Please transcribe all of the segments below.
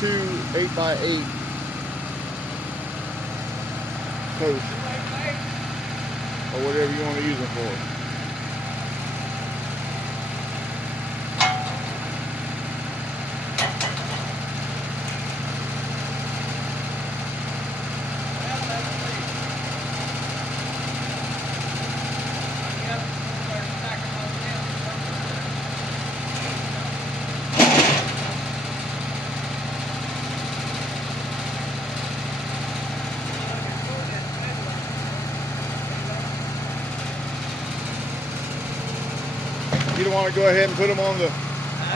two 8x8 posts, or whatever you want to use them for. You don't want to go ahead and put them on the...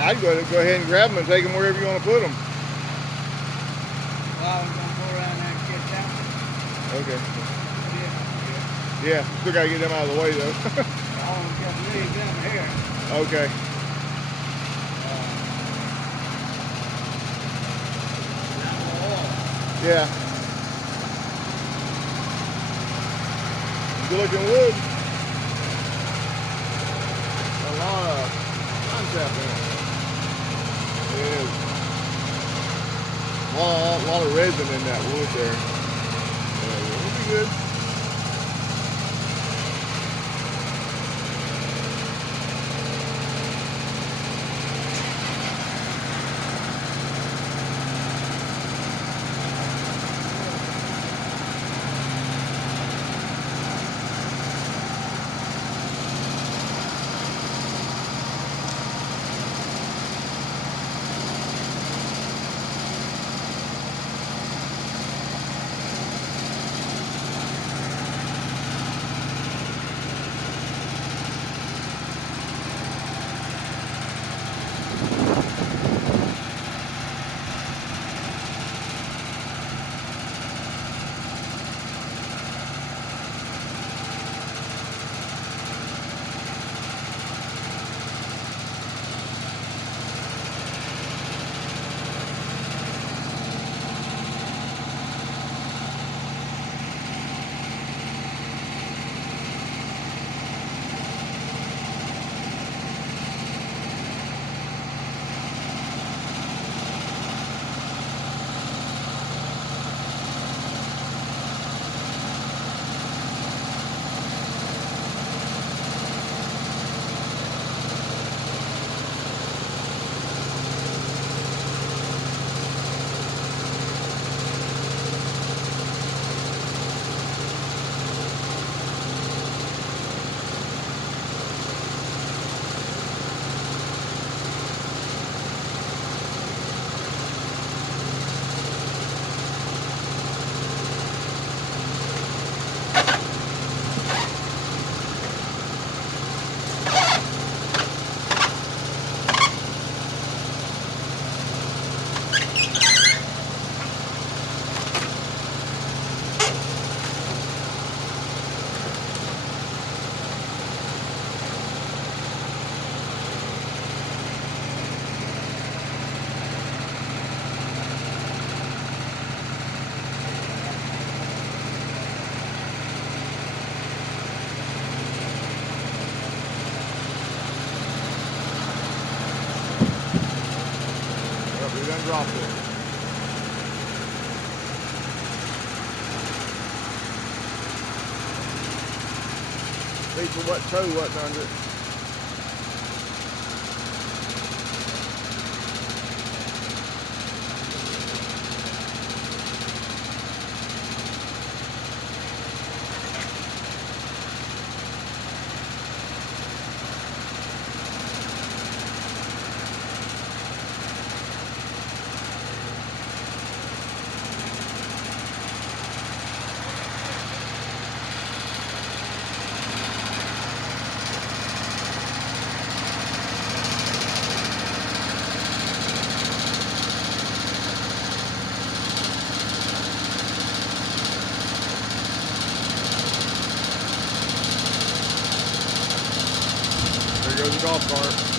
I'd go ahead and grab them and take them wherever you want to put them. Well, I'm going to go around there and get down. Okay. Yeah, still got to get them out of the way though. I'll just leave them here. Okay. Yeah. Good looking wood. A lot of concept in it. It is. A lot of resin in that wood there. Yeah, it'll be good. We done dropped it. Wait for what toe wasn't under it. There goes the golf cart.